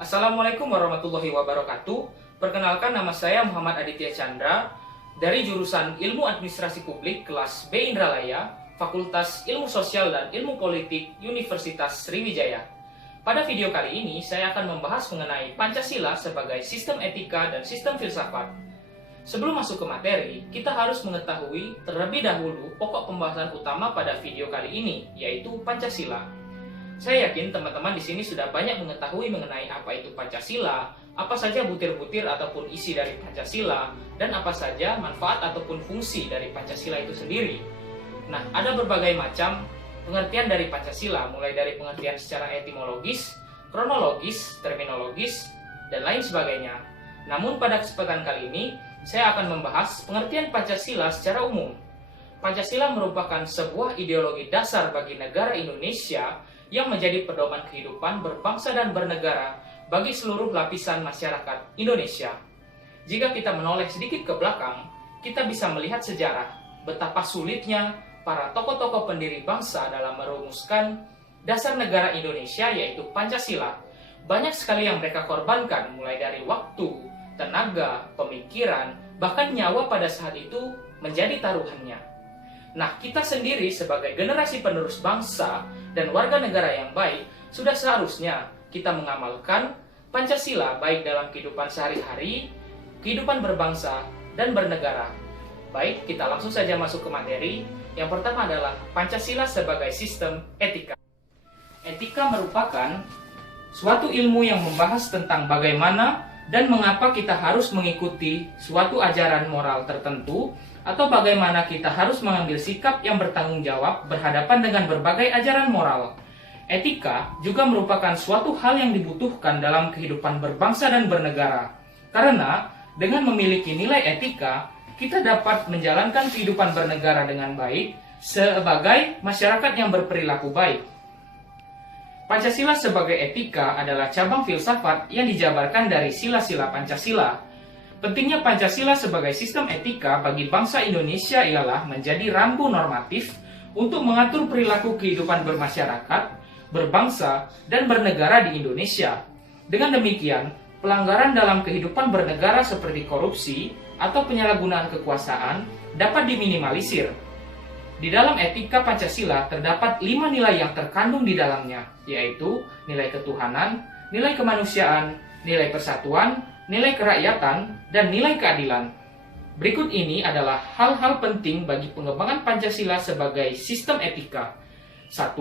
Assalamualaikum warahmatullahi wabarakatuh. Perkenalkan, nama saya Muhammad Aditya Chandra dari jurusan Ilmu Administrasi Publik kelas B Indralaya, Fakultas Ilmu Sosial dan Ilmu Politik Universitas Sriwijaya. Pada video kali ini saya akan membahas mengenai Pancasila sebagai sistem etika dan sistem filsafat. Sebelum masuk ke materi, kita harus mengetahui terlebih dahulu pokok pembahasan utama pada video kali ini, yaitu Pancasila. Saya yakin teman-teman di sini sudah banyak mengetahui mengenai apa itu Pancasila, apa saja butir-butir ataupun isi dari Pancasila, dan apa saja manfaat ataupun fungsi dari Pancasila itu sendiri. Nah, ada berbagai macam pengertian dari Pancasila, mulai dari pengertian secara etimologis, kronologis, terminologis, dan lain sebagainya. Namun pada kesempatan kali ini, saya akan membahas pengertian Pancasila secara umum. Pancasila merupakan sebuah ideologi dasar bagi negara Indonesia yang menjadi pedoman kehidupan berbangsa dan bernegara bagi seluruh lapisan masyarakat Indonesia. Jika kita menoleh sedikit ke belakang, kita bisa melihat sejarah betapa sulitnya para tokoh-tokoh pendiri bangsa dalam merumuskan dasar negara Indonesia, yaitu Pancasila. Banyak sekali yang mereka korbankan, mulai dari waktu, tenaga, pemikiran, bahkan nyawa pada saat itu menjadi taruhannya. Nah, kita sendiri sebagai generasi penerus bangsa dan warga negara yang baik, sudah seharusnya kita mengamalkan Pancasila baik dalam kehidupan sehari-hari, kehidupan berbangsa, dan bernegara. Baik, kita langsung saja masuk ke materi. Yang pertama adalah Pancasila sebagai sistem etika. Etika merupakan suatu ilmu yang membahas tentang bagaimana dan mengapa kita harus mengikuti suatu ajaran moral tertentu, atau bagaimana kita harus mengambil sikap yang bertanggung jawab berhadapan dengan berbagai ajaran moral. Etika juga merupakan suatu hal yang dibutuhkan dalam kehidupan berbangsa dan bernegara. Karena dengan memiliki nilai etika, kita dapat menjalankan kehidupan bernegara dengan baik sebagai masyarakat yang berperilaku baik. Pancasila sebagai etika adalah cabang filsafat yang dijabarkan dari sila-sila Pancasila. Pentingnya Pancasila sebagai sistem etika bagi bangsa Indonesia ialah menjadi rambu normatif untuk mengatur perilaku kehidupan bermasyarakat, berbangsa, dan bernegara di Indonesia. Dengan demikian, pelanggaran dalam kehidupan bernegara seperti korupsi atau penyalahgunaan kekuasaan dapat diminimalisir. Di dalam etika Pancasila terdapat 5 nilai yang terkandung di dalamnya, yaitu nilai ketuhanan, nilai kemanusiaan, nilai persatuan, nilai kerakyatan, dan nilai keadilan. Berikut ini adalah hal-hal penting bagi pengembangan Pancasila sebagai sistem etika. 1.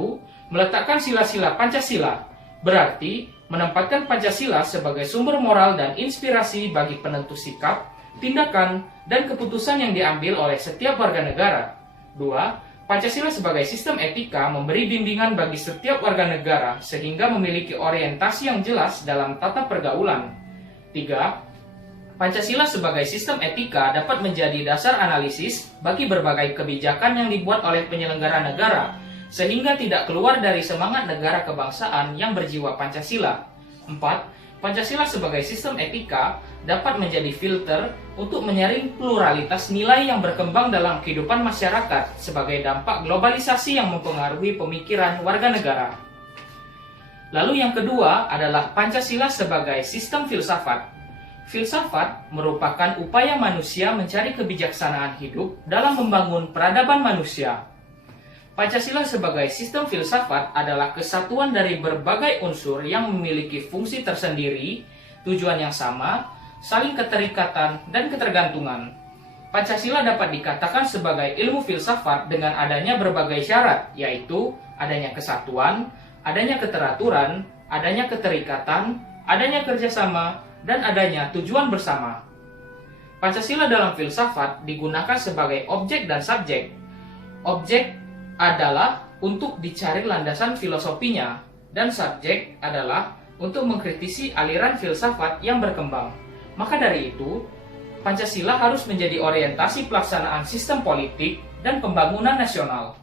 Meletakkan sila-sila Pancasila, berarti menempatkan Pancasila sebagai sumber moral dan inspirasi bagi penentu sikap, tindakan, dan keputusan yang diambil oleh setiap warga negara. 2. Pancasila sebagai sistem etika memberi bimbingan bagi setiap warga negara sehingga memiliki orientasi yang jelas dalam tata pergaulan. 3. Pancasila sebagai sistem etika dapat menjadi dasar analisis bagi berbagai kebijakan yang dibuat oleh penyelenggara negara, sehingga tidak keluar dari semangat negara kebangsaan yang berjiwa Pancasila. 4. Pancasila sebagai sistem etika dapat menjadi filter untuk menyaring pluralitas nilai yang berkembang dalam kehidupan masyarakat sebagai dampak globalisasi yang mempengaruhi pemikiran warga negara. Lalu yang kedua adalah Pancasila sebagai sistem filsafat. Filsafat merupakan upaya manusia mencari kebijaksanaan hidup dalam membangun peradaban manusia. Pancasila sebagai sistem filsafat adalah kesatuan dari berbagai unsur yang memiliki fungsi tersendiri, tujuan yang sama, saling keterikatan, dan ketergantungan. Pancasila dapat dikatakan sebagai ilmu filsafat dengan adanya berbagai syarat, yaitu adanya kesatuan, adanya keteraturan, adanya keterikatan, adanya kerjasama, dan adanya tujuan bersama. Pancasila dalam filsafat digunakan sebagai objek dan subjek. Objek adalah untuk dicari landasan filosofinya, dan subjek adalah untuk mengkritisi aliran filsafat yang berkembang. Maka dari itu, Pancasila harus menjadi orientasi pelaksanaan sistem politik dan pembangunan nasional.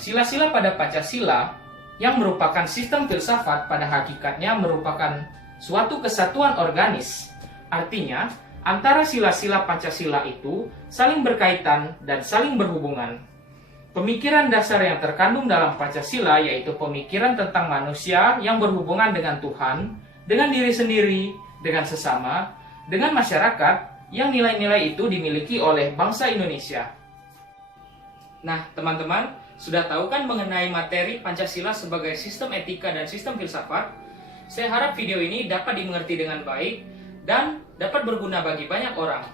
Sila-sila pada Pancasila yang merupakan sistem filsafat pada hakikatnya merupakan suatu kesatuan organis. Artinya, antara sila-sila Pancasila itu saling berkaitan dan saling berhubungan. Pemikiran dasar yang terkandung dalam Pancasila yaitu pemikiran tentang manusia yang berhubungan dengan Tuhan, dengan diri sendiri, dengan sesama, dengan masyarakat yang nilai-nilai itu dimiliki oleh bangsa Indonesia. Nah, teman-teman, sudah tahu kan mengenai materi Pancasila sebagai sistem etika dan sistem filsafat? Saya harap video ini dapat dimengerti dengan baik dan dapat berguna bagi banyak orang.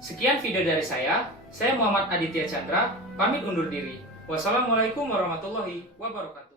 Sekian video dari saya Muhammad Aditya Chandra, pamit undur diri. Wassalamualaikum warahmatullahi wabarakatuh.